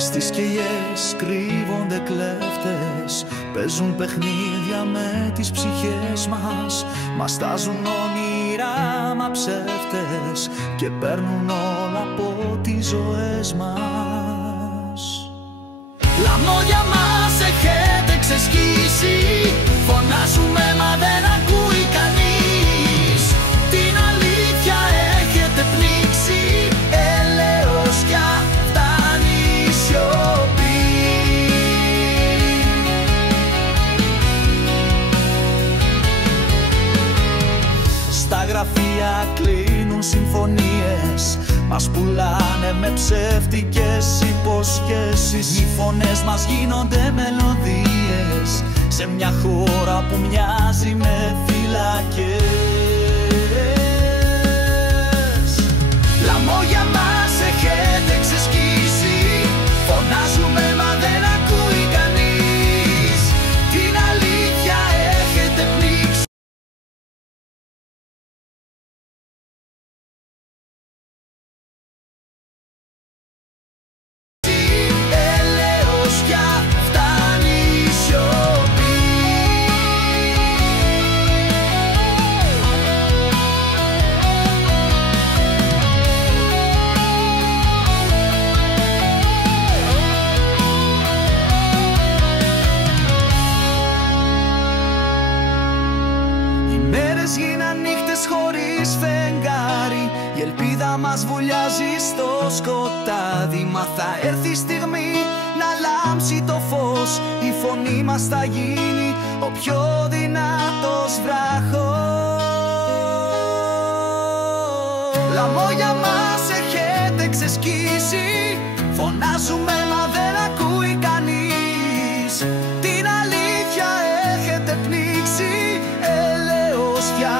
Μες στις σκιές κρύβονται κλέφτες, παίζουν παιχνίδια με τις ψυχές μας. Μας τάζουν όνειρα μα ψεύτες και παίρνουν όλα από τις ζωές μας. Λαμόγια μας έχετε ξεσκίσει, φωνάζουμε μα δεν ακούει κανείς. Την αλήθεια έχετε πνίξει, έλεος πια φτάνει η σιωπή. Στα γραφεία κλείνουν συμφωνίες, μας πουλάνε με ψεύτικες υποσχέσεις. Οι φωνές μας γίνονται μελωδίες σε μια χώρα που μοιάζει με φυλακές. Λαμόγια μας έχετε ξεσκίσει, φωνάζουμε μα δεν ακούει κανείς. Την αλήθεια έχετε πνίξει. Γίναν νύχτες χωρίς φεγγάρι, η ελπίδα μας βουλιάζει στο σκοτάδι. Μα θα έρθει η στιγμή να λάμψει το φως, η φωνή μας θα γίνει ο πιο δυνατός βράχος. Λαμόγια μας έχετε ξεσκίσει, φωνάζουμε μα δεν ακούει κανείς. Την αλήθεια έχετε πνίξει, έλεος πια